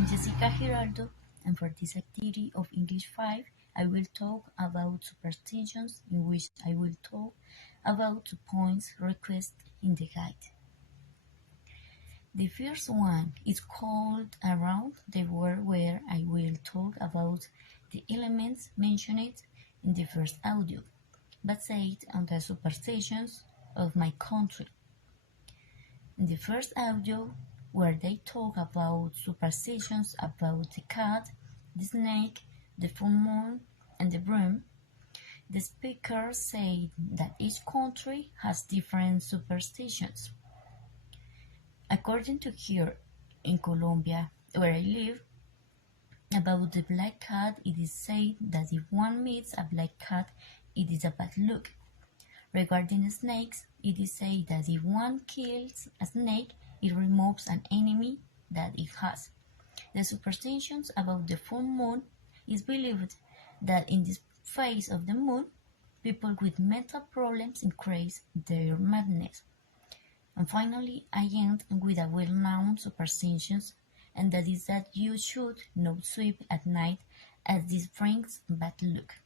I'm Jessica Giraldo, and for this activity of English 5, I will talk about superstitions, in which I will talk about the points requested in the guide. The first one is called Around the World, where I will talk about the elements mentioned in the first audio, based on the superstitions of my country. In the first audio, where they talk about superstitions about the cat, the snake, the full moon, and the broom, the speaker said that each country has different superstitions. According to here in Colombia, where I live, about the black cat, it is said that if one meets a black cat, it is a bad luck. Regarding snakes, it is said that if one kills a snake, it removes an enemy that it has. The superstitions about the full moon is believed that in this phase of the moon, people with mental problems increase their madness. And finally, I end with a well-known superstition, and that is that you should not sweep at night, as this brings bad luck.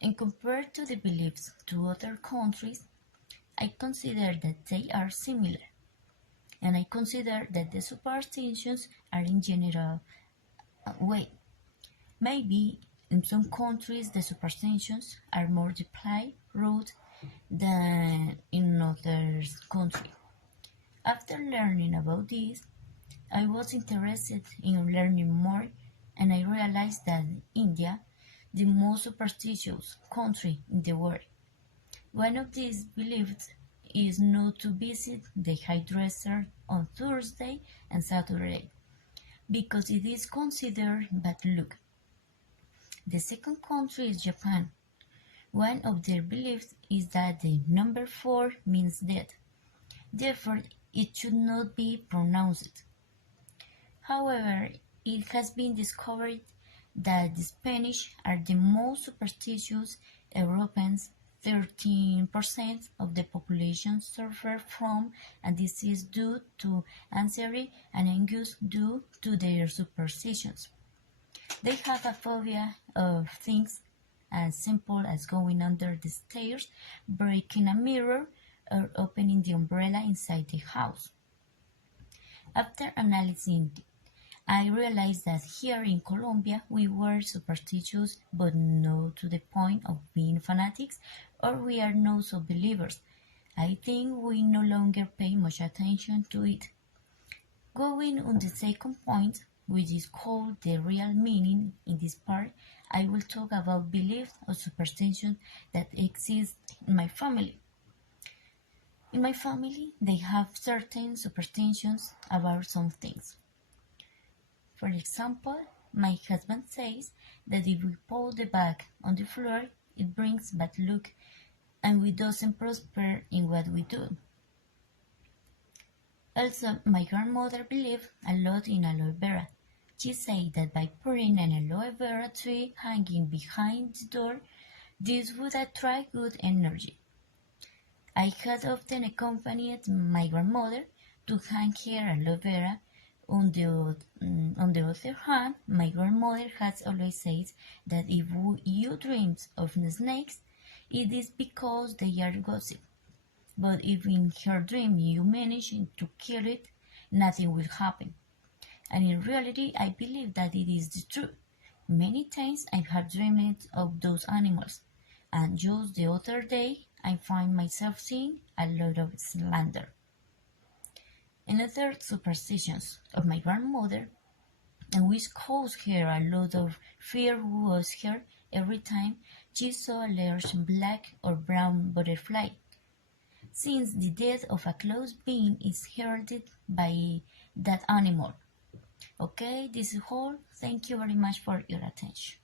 And compared to the beliefs to other countries, I consider that they are similar, and I consider that the superstitions are in general way. Maybe in some countries the superstitions are more deeply rooted than in other countries. After learning about this, I was interested in learning more, and I realized that India, the most superstitious country in the world. One of these beliefs is not to visit the hairdresser on Thursday and Saturday, because it is considered bad luck. The second country is Japan. One of their beliefs is that the number 4 means death. Therefore, it should not be pronounced. However, it has been discovered that the Spanish are the most superstitious Europeans. 13% of the population suffer from a disease due to anxiety and anguish due to their superstitions. They have a phobia of things as simple as going under the stairs, breaking a mirror, or opening the umbrella inside the house. After analyzing it, I realized that here in Colombia we were superstitious, but not to the point of being fanatics, or we are not so believers. I think we no longer pay much attention to it. Going on the second point, which is called the real meaning, in this part I will talk about beliefs or superstitions that exist in my family. In my family, they have certain superstitions about some things. For example, my husband says that if we put the bag on the floor, it brings bad luck, and we doesn't prosper in what we do. Also, my grandmother believed a lot in aloe vera. She said that by putting an aloe vera tree hanging behind the door, this would attract good energy. I had often accompanied my grandmother to hang her aloe vera. On the other hand, my grandmother has always said that if you dream of snakes, it is because they are gossip. But if in her dream you manage to kill it, nothing will happen. And in reality, I believe that it is the truth. Many times I have dreamed of those animals, and just the other day I find myself seeing a lot of slander. Another superstitions of my grandmother, and which caused her a lot of fear, was her every time she saw a large black or brown butterfly, since the death of a close being is heralded by that animal. Okay, this is all. Thank you very much for your attention.